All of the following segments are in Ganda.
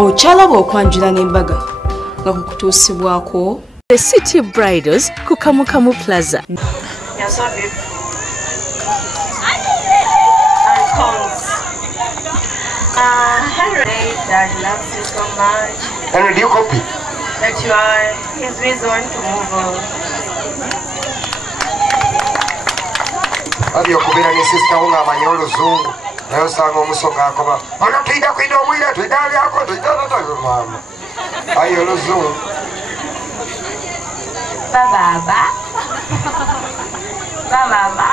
Ochalaba okwanjula n'embaga nga kukutuusibwako The City Bridals ku Kamukamu Plaza. You're so beautiful. Henry, Dad loves you so much. Henry, do you copy? That you are his reason to move on. Abi okubera ne sister wo ng'amanyi oluzungu naye osanga omusoka akoba ono tuyita kwina obwire tuyidabyako tuyitatotomaama ayi oluzungu Baba. Mama.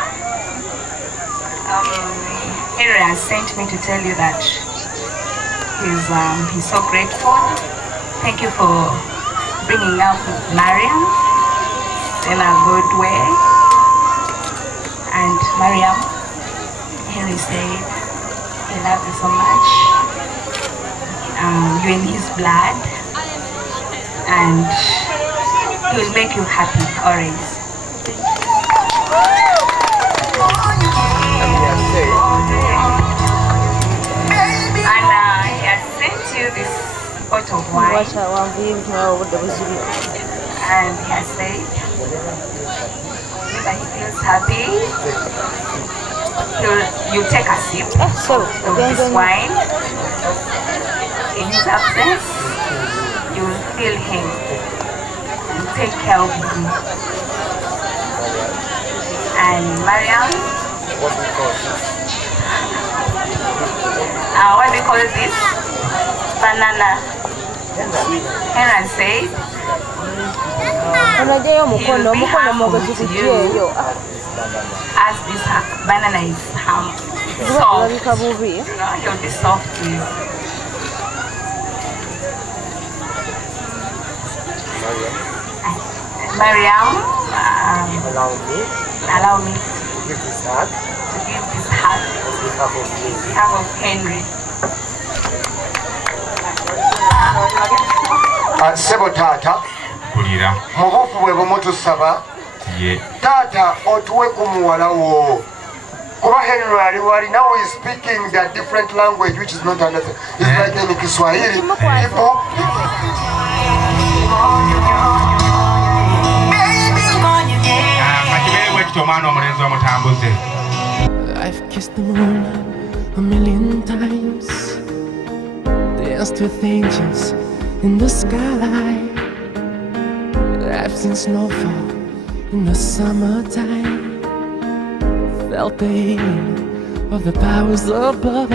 Henry has sent me to tell you that he's so grateful. Thank you for bringing up Mariam in a good way. And Mariam, Henry said he loves you so much. You're in his blood, and he will make you happy always. And he has sent you this pot of wine, and he has said that he feels happy. You take a sip of this wine. In his absence, you will feel him and take care of him. And Mariam, what do you call this? Banana. Henry said, he will be harmful to you as this banana is soft. He'll be soft to you. Mariam, allow me to give this heart on behalf of Henry. Sebo tata mubufu bwe bumutusaba tata otuwe ku muwala wo kuba Henry ali wali now is speaking the different language which is not understood. It's like in Kiswahili. I've kissed the moon a million times, danced with angels in the sky. I've seen snowfall in the summertime, felt the heat of the powers above.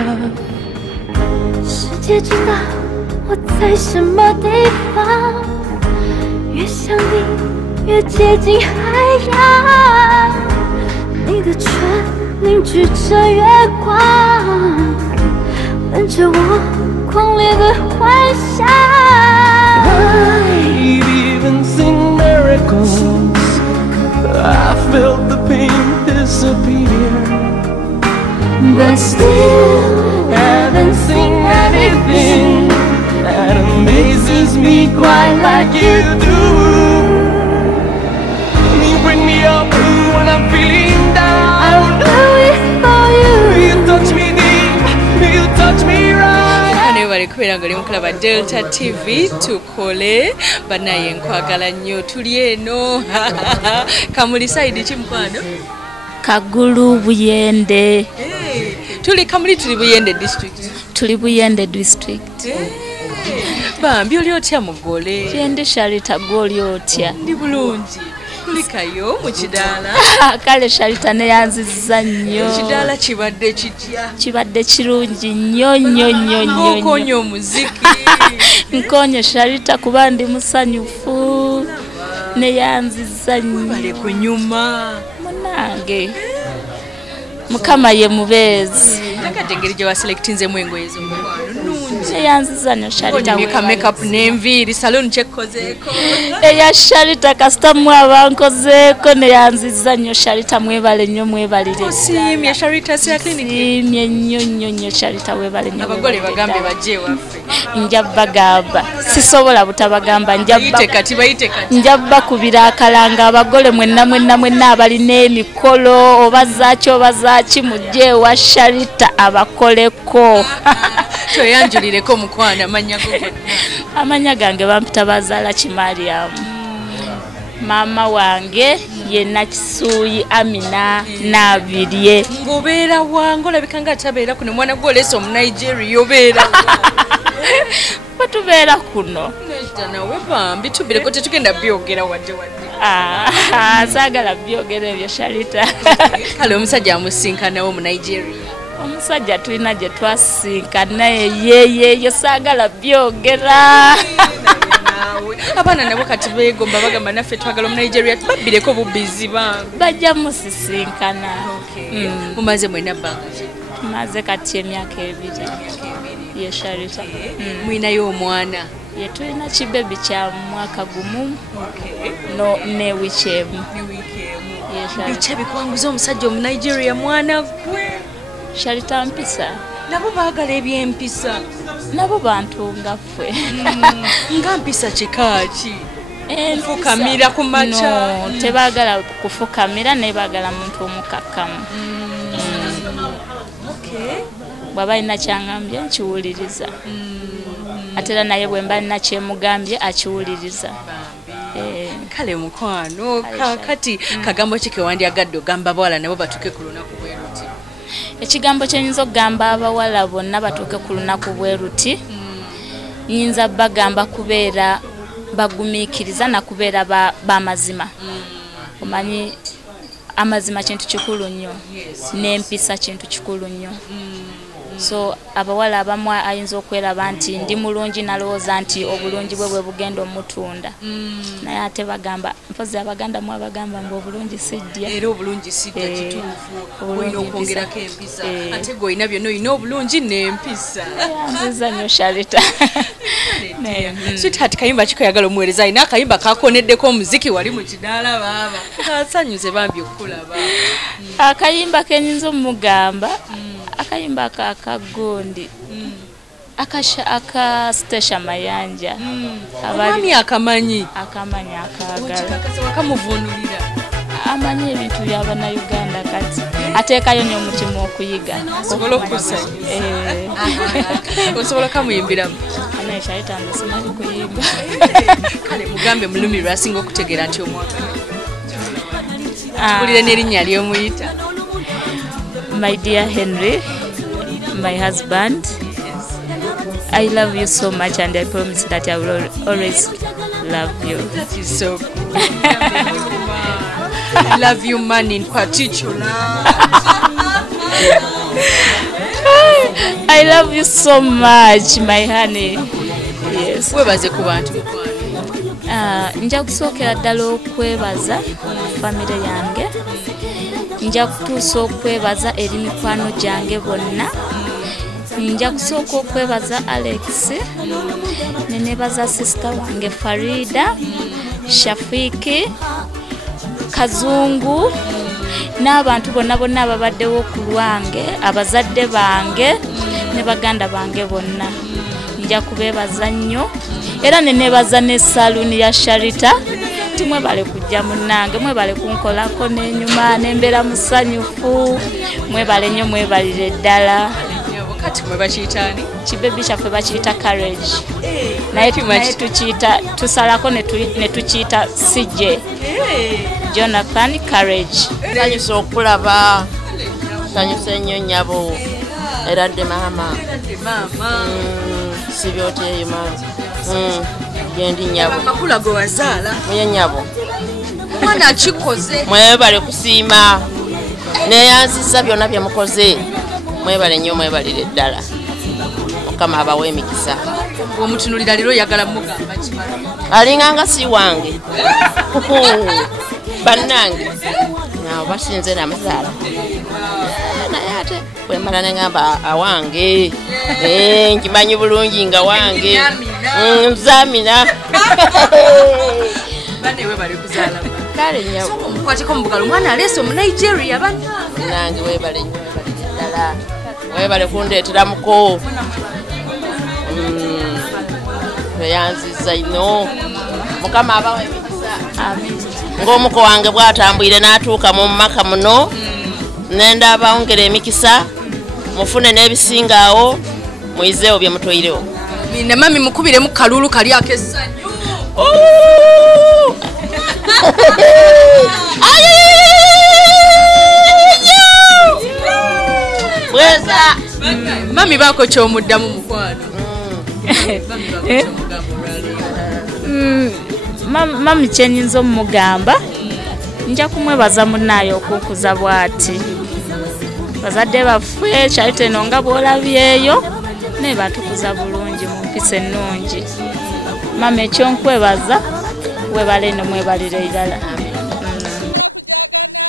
世界知道我在什么地方，越想你越接近海洋，你的唇凝聚着月光，吻着我狂烈的幻想。I've even seen miracles. I felt the pain disappear, but still haven't seen anything that amazes me quite like you do. You bring me up when I'm feeling down. I'll do it for you. You touch me deep, you touch me right. Bali kubera ngo limukulaba Delta TV tukole banaye nkwagala nnyo tuli eno Kamuli side kimkwano Kagulu Buyende. Tuli Kamuli tuli Buyende district. Tuli Buyende district. Bambi oli otya mugole? Yende Sharita goli otya? Ndi bulungi. Tulikayo mu kidala. Kale Sharita ne yanzizza nnyo. Kidala kibadde kitya? Kibadde kirungi nnyo nnyo nnyo nnyo. Nkonyo omuziki. Nkonyo Sharita kuba ndi musanyufu. Ne yanzizza nnyo. Bale kunyuma. Munange. Mukama ye mubeezi. Nakatengeri gye waselectinze mu engoye z'omukwano nungi. Eyanziza nnyo Sharita we makeup n'enviiri salon kyekkozeeko. Eya Sharita kasita mwe abankozeeko ne yanziza nnyo Sharita mwebale nnyo mwebalire. Siimye SHARITA'SSHOW. Siimye nnyo nnyo nnyo Sharita weebale nnyo. Abagole bagambe bajje waffe. Njabagamba sisobola butabagamba bayite kati. Njabakubira akalanga abagole mwenna abalina emikolo oba zaaki mujje wa Sharita abakoleko. Toyanjulireko mukwana amanya go. Amanya gange bampita bazalaki mariam. Mama wange ye Nakisuuyi Amina Nabirye. Ngobeera wange olabika nga tabeera kuno mwana gwe oleese omu Nigeria obeera. Batubeera kuno. Nawe bambi tubireko tetugenda byogera wadde. Saagala byogera ebyo Sharita. Kale omusajja amusinkanawo mu Nigeria. Omusajja tulina gye twasinkana yeyeyo saagala byogera. Abaana nabo kati beegomba bagamba naffe twagala mu Nigeria babbireko bubbizi bange. Bajja musisinkana. Mumaze mwena bbanga ki? Tumaze kati emyaka 2. Ye Sharita. Mwinayo omwana? Ye tulina kibebi kya mwaka gumu. No ne wiiki emu. Biki bikwanguza omusajja omu Nigeria mwana gwe? Sharita mpisa. Nabo baagala ebyempisa. Nabo bantu nga ffe. Nga mpisa kikaaki? Enfukamira ku maca? No, tebaagala kufukamira naye baagala muntu omukakkamu. Bw'aba alina kyangambye nkiwuliriza. Ate era naye bwe mba nina kyemugambye akiwuliriza. Kale mukwano kati kagambo ki kewandyagadde ogamba abawala nabo batuuke ku lunaku bwe ruti? Ekigambo kye nyinza okugamba abawala bonna batuuke ku lunaku bwe ruti nyinza bagamba kubeera bagumiikiriza na kubeera b'amazima. Omanyi amazima kintu kikulu nnyo n'empisa kintu kikulu nnyo. So abawala abamu ayinza okweraba nti ndi mulungi nalowooza nti obulungi bwe bugenda omutunda. Naye ate bagamba mpozi abaganda mu abagamba mbu obulungi sijja. Era obulungi sijja kituufu. Olina okwongerako empisa. Ate gwe olina byonna olina obulungi n'empisa. Nziza nnyo Sharita. Sweetheart kayimba kikoyagala omuweereza alina akayimba kakoneddeko omuziki wali mu kidaala baaba. Kasanyuze bambi okulaba. Akayimba kenyinza omugamba akayimba akagondi aka Stesha Mayanja abami akamanyi akagala wakamuvunulira amanyi ebintu by'abana Uganda kati ateekayo nnyo omutima okuyiga osobola okusa osobola kamuyimbiramu naye Sharita simanyi kuyiga kale mugambe mulumi lwasinga okutegeera nti omwana kulire n'erinnya ly'omuyita. My dear Henry, my husband, I love you so much and I promise that I will always love you. So I love you man in particular. I love you so much my honey. Yes. Webaze ku bantu. Nja kusookera ddala okwebaza famire yange. Nja kutuusa okwebaza eri mikwano gyange bonna. Nja kusooka okwebaza Alex. Nenebaza sister wange Farida, Shafiki, Kazungu, n'abantu bonna bonna ababaddewo ku lwange, abazadde bange ne baganda bange bonna. Nja kubeebaza nnyo. Era nenebaza ne saluni ya Sharita. Mwebale kujja munnange, mwebale kunkolako n'enyuma nembeera musanyufu. Mwebale nnyo mwebalire ddala. Kati mwe bakiyitaani? Kibebi kyaffe bakiyita courage. Naye tukiyita tusalako ne tukiyita CJ. Jonathan courage. Sanyusa okulaba. Sanyusa nnyo nnyabo. Era dde maama. Sibyoteeyo maama. Yendi nyabo. Makula go wazaala. Ye nyabo. Mwana akikoze. Mwebale kusiima. Neyansiza byonna bye mukoze. Mwebale nnyo mwebalire ddala. Mukama abawe emikisa. Omutunulira leero yagala mugamba kimala. Alinganga si wange. Bannange. Naawe basinze n'amazaala. Naye ate bwe mala ne ngamba awange. Nkimanyi bulungi nga wange. Nzamina. Bane webale kuzaala. Kale nyabo. Kwatiko mubugalo mwana aleso mu Nigeria bane. Nange webale ddala. Webale kundeetera muko. Yanziza ino. Mukama abawe emikisa. Amen. Ng'omuko wange bw'atambwire n'atuuka mu maka muno. Nenda abawongera emikisa. Mufune n'ebisingaawo. muizeewo bye mutoyirewo. Ne mami mukubiremu kalulu kali akessanyu. Bweza mami bako kyomuddamu mukwano. Mami kyenyinza omugamba nja kumwebaza munnaye okukuza bw'ati. Bazadde baffe Charity eno nga bw'olabyeyo naye batukuza bulungi mu mpisa ennungi. Mama ekyonkwebaza webale no mwebalire irala. Kujagana.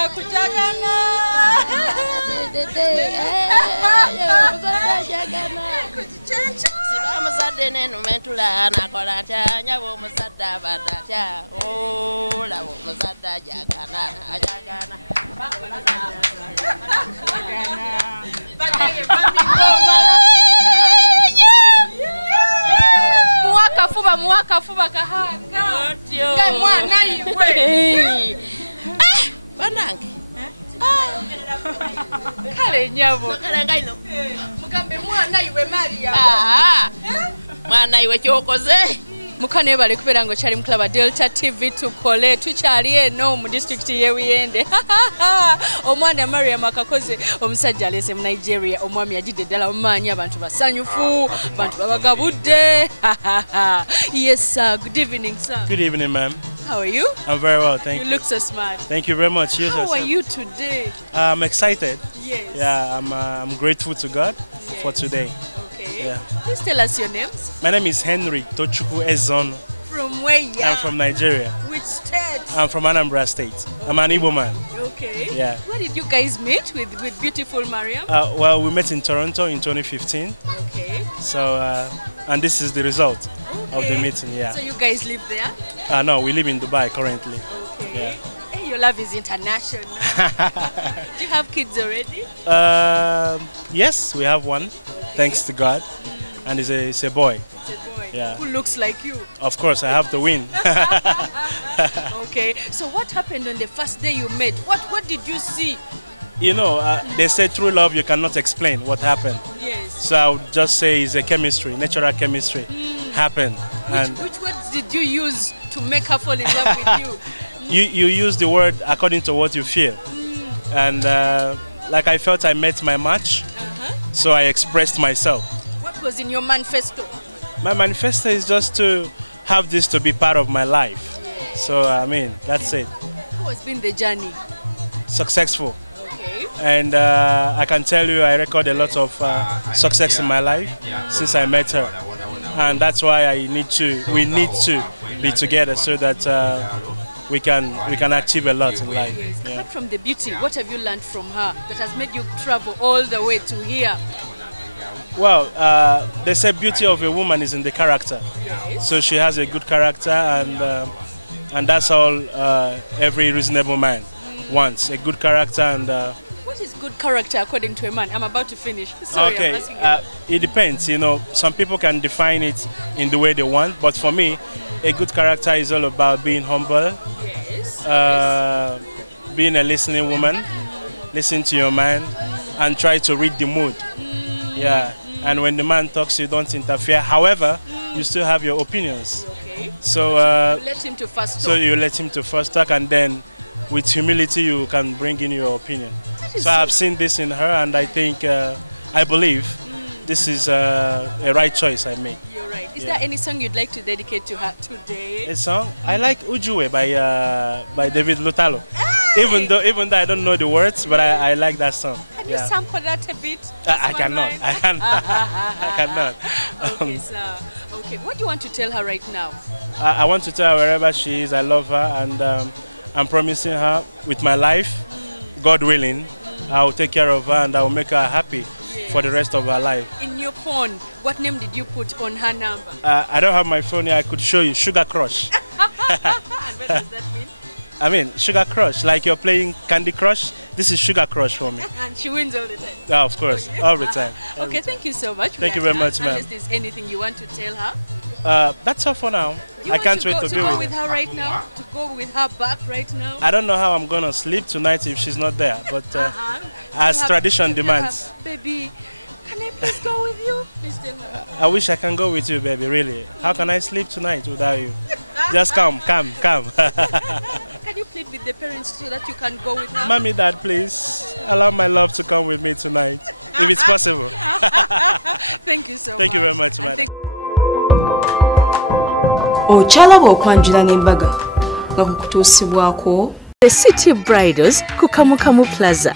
siba muzadde nenumentula nakola ntya nyabo omuzadde abadde atya olaba omuzadde ajagana. Muwakafuba kahanga. Ngai mwana iwe. Banange Kale nyabo. kale ngaino Mugambe mwana iwe Mariam. mwana iwe kyokoze. Mukane bale kubeera ngo kyali muklaba Delta TV tukole tukyali eno mu district ye Buyende. Omwana Mariam akakoze omusajja alese mu Nigeria omwami yajidde ddala omumanyi abantu basanyufu abantu babagabudde. Yes sir, good evening sir. Good evening, ma'am. How are you? I'm very well, thank You you. look so smart. Thank you very much. You How yourself. are you today? I'm excited. Yes. Yeah, I'm grateful to God for today. Okay. Yeah. Please tell us your names. My name is Henry Tochukwu Ezono. From where you I'm from Nigeria. Which state? I'm from Anambra State. I'm an Igbo man. Okay. Yeah. Where did you guys meet with beautiful Mariam? Well, we met in Toronto in 2015. Okay. So, and this is the result of the meeting. So Yeah. you guys live there? No, we live in Dubai currently. Okay. Yeah. Hey, your love is international. Do you have kids already? Yes, we have one, thanks to God, and it's a boy. It's a boy. Yeah. Who looks like you? Of course, I have to win. Okay. So what happened on the first day you met? What did you see? You know, they say true love you cannot explain what happened. Yes. So I would just say it's a chemistry, natural chemistry happened. And Which words did you use to make her fall in love with you? you use the word according to what you feel. And like I felt I met my match, so I expressed myself. What was in your manifesto? My manifesto is just to have this to be part of my life. So I mean, that's it. How has been the journey? Successful. Okay. And I can tell you I record a lot of success in my life since I met her. And that's why we need to be together so that we can achieve a lot in life. Yeah. Apart from the beauty, what have you learned from her that has made you travel all the way to here? Well, they say beauty of a woman is in the character. So she has a good character, and that's all every reasonable man wants, a good character. And What is good character according to a man? I'm about to finish. Sorry, okay, I'm asking you. it depends. You know, some people can define it in the way they want, but for me, a good character is all about being humble, Yes. being a listening woman, listen to your man, and try to read the mood. Yeah, and when the man talks, you don't interfere. However, you still have your opinions. Okay. So, Let him to first talk. so you let him to first talk, and then with humility, you can bring in your opinion. is So I've seen this in her, and I think, I believe, this is a right choice I made. You're right. Is Yeah. there any song you'd like to dedicate to her today? A song I like Ujue by David Lutalo. Even though I don't know the words, but I like that song. Can you sample that a bit? I Just one cannot. line? I cannot. I cannot. Okay, sir. Okay, what do you want to tell her right now? I want to tell her wherever she is, I love her, and I'm promising her with my life, God willing, I'll take care of her and I'll make her happy for the rest of her life. In your phone, what name did you put on her number? I don't have my phone here. I could show you. Sugar Crush. And what does that mean? I mean, Sugar Crush. Like you're playing Candy Crush. This is Sugar Crush for me. And she wins all the time. Yeah, of course. All the time. Okay, thank you so much. Thank you very much, ma'am. Unless there's anything you want to tell her. That's all for now. You I want can't to wait go, to to be go with with her. her right now? To go with her back right now? I don't know how I'm gonna sleep tonight if she's not there, but as tradition demands. Baby, can I please go with you? Please tell her. I wish I can go with you, baby, really. How can I sleep tonight without you? Just come. Can you plead with the parents so that you can go with her? Mommy, Dad, please allow my love to come with me tonight, if it's possible. Thank you so much. Thank you very much, madam. Ochalaba okwanjula n'embaga nga kukutuusibwako The City Bridals ku Kamukamu Plaza.